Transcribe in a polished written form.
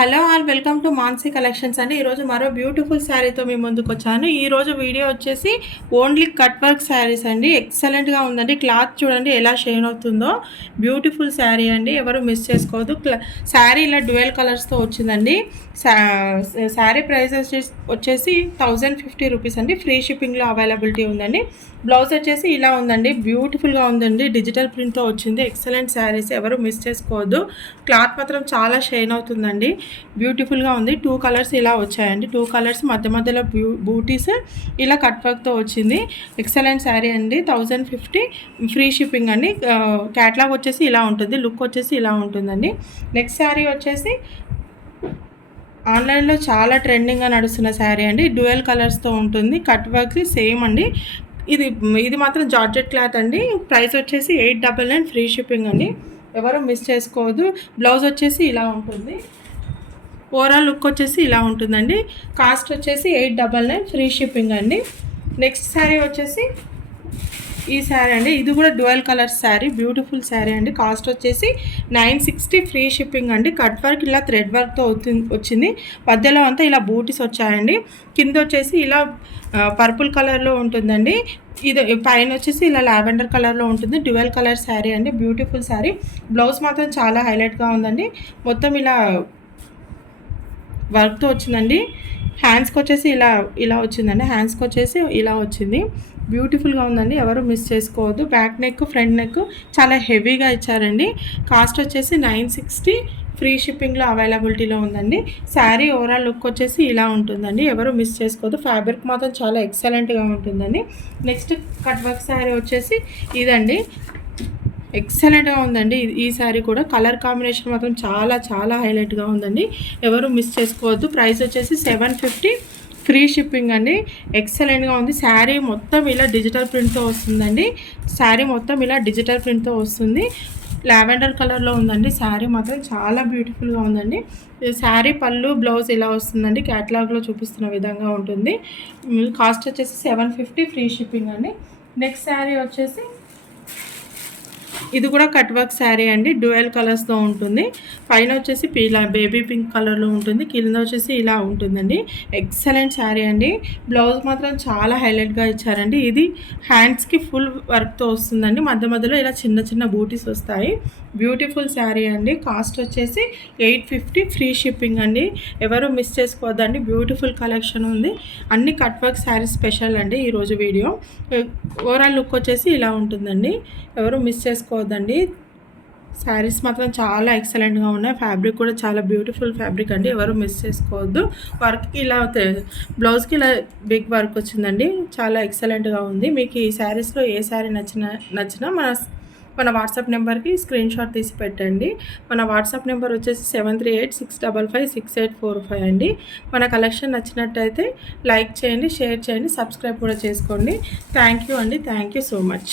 Hello all welcome to Mansi collections అండి. ఈరోజు మరో బ్యూటిఫుల్ శారీతో మీ ముందుకు వచ్చాను. ఈరోజు వీడియో వచ్చేసి ఓన్లీ కట్ వర్క్ శారీస్ అండి. ఎక్సలెంట్గా ఉందండి. క్లాత్ చూడండి ఎలా షైన్ అవుతుందో. బ్యూటిఫుల్ శారీ అండి, ఎవరు మిస్ చేసుకోవద్దు. శారీ ఇలా డ్యూయల్ కలర్స్తో వచ్చిందండి. శారీ ప్రైస్ వచ్చేసి 1050 రూపీస్ అండి. ఫ్రీ షిప్పింగ్లో అవైలబిలిటీ ఉందండి. బ్లౌజ్ వచ్చేసి ఇలా ఉందండి, బ్యూటిఫుల్గా ఉందండి. డిజిటల్ ప్రింట్తో వచ్చింది. ఎక్సలెంట్ శారీస్, ఎవరు మిస్ చేసుకోవద్దు. క్లాత్ మాత్రం చాలా షైన్ అవుతుందండి. బ్యూటిఫుల్గా ఉంది. 2 కలర్స్ ఇలా వచ్చాయండి. 2 కలర్స్ మధ్య మధ్యలో బూటీస్ ఇలా కట్ వర్క్తో వచ్చింది. ఎక్సలెంట్ శారీ అండి. 1050 ఫ్రీ షిప్పింగ్ అండి. క్యాట్లాగ్ వచ్చేసి ఇలా ఉంటుంది. లుక్ వచ్చేసి ఇలా ఉంటుందండి. నెక్స్ట్ శారీ వచ్చేసి ఆన్లైన్లో చాలా ట్రెండింగ్గా నడుస్తున్న శారీ అండి. డ్యూయల్ కలర్స్తో ఉంటుంది. కట్ వర్క్ సేమ్ అండి. ఇది మాత్రం జార్జెట్ క్లాత్ అండి. ప్రైస్ వచ్చేసి 899 ఫ్రీ షిప్పింగ్ అండి. ఎవరు మిస్ చేసుకోవద్దు. బ్లౌజ్ వచ్చేసి ఇలా ఉంటుంది. ఓవరాల్ లుక్ వచ్చేసి ఇలా ఉంటుందండి. కాస్ట్ వచ్చేసి 899 ఫ్రీ షిప్పింగ్ అండి. నెక్స్ట్ శారీ వచ్చేసి ఈ శారీ అండి. ఇది కూడా dual colour sari, beautiful sari అండి. కాస్ట్ వచ్చేసి 960 ఫ్రీ షిప్పింగ్ అండి. కట్ వర్క్ ఇలా థ్రెడ్ వర్క్తో వచ్చింది. మధ్యలో అంతా ఇలా బూటీస్ వచ్చాయండి. కింద వచ్చేసి ఇలా పర్పుల్ కలర్లో ఉంటుందండి. ఇది పైన వచ్చేసి ఇలా లావెండర్ కలర్లో ఉంటుంది. డ్యూయల్ కలర్ శారీ అండి. బ్యూటిఫుల్ శారీ. బ్లౌజ్ మాత్రం చాలా హైలైట్గా ఉందండి. మొత్తం ఇలా వర్క్తో వచ్చిందండి. హ్యాండ్స్కి వచ్చేసి ఇలా వచ్చిందండి. హ్యాండ్స్కి వచ్చేసి ఇలా వచ్చింది. బ్యూటిఫుల్గా ఉందండి. ఎవరు మిస్ చేసుకోవద్దు. బ్యాక్ నెక్, ఫ్రంట్ నెక్ చాలా హెవీగా ఇచ్చారండి. కాస్ట్ వచ్చేసి 960 ఫ్రీ షిప్పింగ్లో అవైలబిలిటీలో ఉందండి. శారీ ఓవరాల్ లుక్ వచ్చేసి ఇలా ఉంటుందండి. ఎవరు మిస్ చేసుకోవద్దు. ఫ్యాబ్రిక్ మాత్రం చాలా ఎక్సలెంట్గా ఉంటుందండి. నెక్స్ట్ కట్ వర్క్ శారీ వచ్చేసి ఇదండి. ఎక్సలెంట్గా ఉందండి. ఈ శారీ కూడా కలర్ కాంబినేషన్ మాత్రం చాలా చాలా హైలైట్గా ఉందండి. ఎవరు మిస్ చేసుకోవద్దు. ప్రైస్ వచ్చేసి 750 ఫ్రీ షిప్పింగ్ అండి. ఎక్సలెంట్గా ఉంది. శారీ మొత్తం ఇలా డిజిటల్ ప్రింట్తో వస్తుందండి. శారీ మొత్తం ఇలా డిజిటల్ ప్రింట్తో వస్తుంది. లావెండర్ కలర్లో ఉందండి. శారీ మాత్రం చాలా బ్యూటిఫుల్గా ఉందండి. శారీ పళ్ళు, బ్లౌజ్ ఇలా వస్తుందండి. క్యాటలాగ్లో చూపిస్తున్న విధంగా ఉంటుంది. కాస్ట్ వచ్చేసి 750 ఫ్రీ షిప్పింగ్ అండి. నెక్స్ట్ శారీ వచ్చేసి ఇది కూడా కట్ వర్క్ శారీ అండి. డ్యూయల్ కలర్స్తో ఉంటుంది. పైన వచ్చేసి ఇలా బేబీ పింక్ కలర్లో ఉంటుంది. కింద వచ్చేసి ఇలా ఉంటుందండి. ఎక్సలెంట్ శారీ అండి. బ్లౌజ్ మాత్రం చాలా హైలైట్గా ఇచ్చారండి. ఇది హ్యాండ్స్కి ఫుల్ వర్క్తో వస్తుందండి. మధ్య మధ్యలో ఇలా చిన్న చిన్న బూటీస్ వస్తాయి. బ్యూటిఫుల్ శారీ అండి. కాస్ట్ వచ్చేసి 850 ఫ్రీ షిప్పింగ్ అండి. ఎవరు మిస్ చేసుకోవద్దండి. బ్యూటిఫుల్ కలెక్షన్ ఉంది. అన్ని కట్ వర్క్ శారీస్ స్పెషల్ అండి ఈరోజు వీడియో. ఓవరాల్ లుక్ వచ్చేసి ఇలా ఉంటుందండి. ఎవరు మిస్ చేసుకోవద్దండి. శారీస్ మాత్రం చాలా ఎక్సలెంట్గా ఉన్నాయి. ఫ్యాబ్రిక్ కూడా చాలా బ్యూటిఫుల్ ఫ్యాబ్రిక్ అండి. ఎవరు మిస్ చేసుకోవద్దు. వర్క్కి ఇలా బ్లౌజ్కి ఇలా బిగ్ వర్క్ వచ్చిందండి. చాలా ఎక్సలెంట్గా ఉంది. మీకు ఈ శారీస్లో ఏ శారీ నచ్చినా మన వాట్సాప్ నెంబర్కి స్క్రీన్ షాట్ తీసి పెట్టండి. మన వాట్సాప్ నెంబర్ వచ్చేసి 7386556845 అండి. మన కలెక్షన్ నచ్చినట్టయితే లైక్ చేయండి, షేర్ చేయండి, సబ్స్క్రైబ్ కూడా చేసుకోండి. థ్యాంక్ యూ అండి. Thank you so much.